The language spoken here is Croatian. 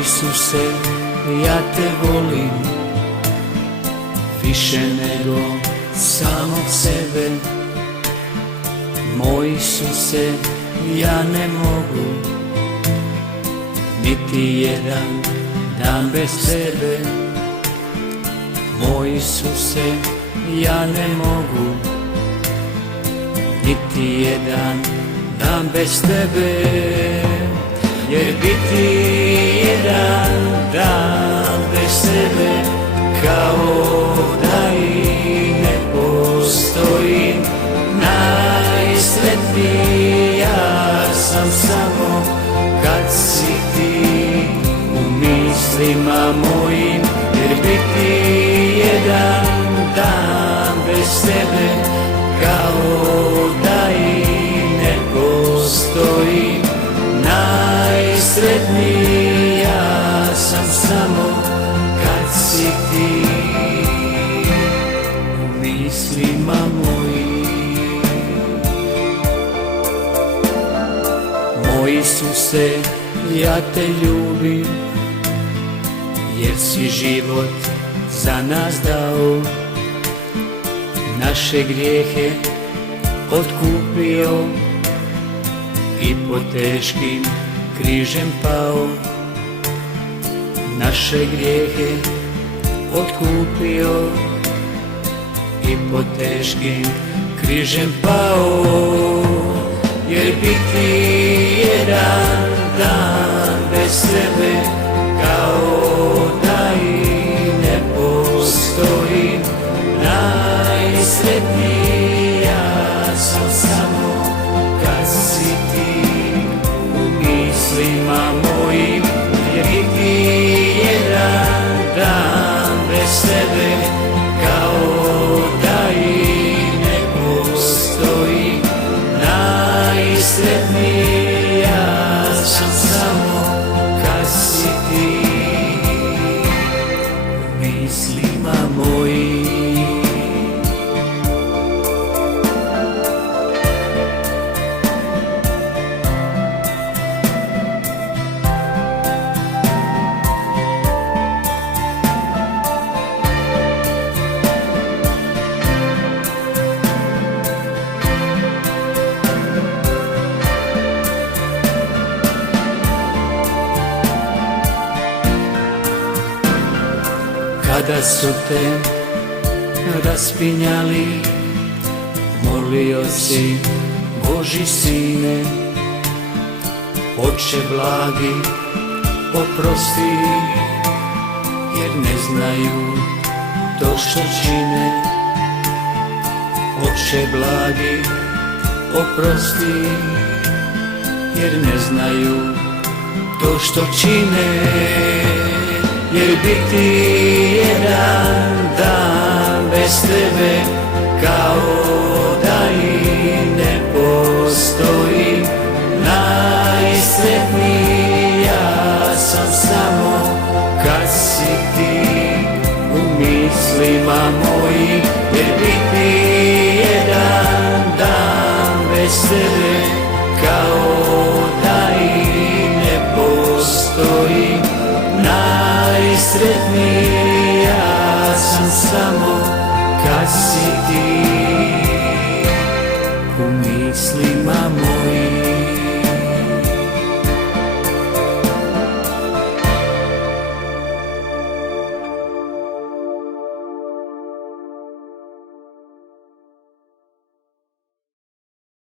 Isuse, ja te volim više nego samog sebe. Moj Isuse, ja ne mogu niti jedan dan bez tebe. Moj Isuse, ja ne mogu niti jedan dan bez tebe. Jer biti jedan dan bez tebe kao da i ne postoji. Najsretniji ja sam samo kad si ti u mislima mojim. Jer biti jedan dan bez tebe kao da i ne postoji. Najsretniji ja sam samo kad si ti u mislima mojim. Moj Isuse, ja te ljubim jer si život za nas dao. Naše grijehe otkupio i pod teškim križem pao. Naše grijehe otkupio i pod teškim križem pao. Jer biti jedan dan bez tebe kao da i ne postoji. Najsretniji ja sam samo kad si ti u mislima mojim. Jer biti jedan dan bez tebe kao da i ne postoji. Najsretniji ja sam samo kad si ti u mislima mojim. Kada su te raspinjali, molio si Boži Sine. Oče blagi, oprosti, jer ne znaju to što čine. Oče blagi, oprosti, jer ne znaju to što čine. Jer biti jedan dan bez tebe kao da i ne postoji. Najsretniji ja sam samo kad si ti u mislima mojim. Jer biti jedan dan bez tebe kao da i ne postoji. Najsretniji ja sam samo kad si ti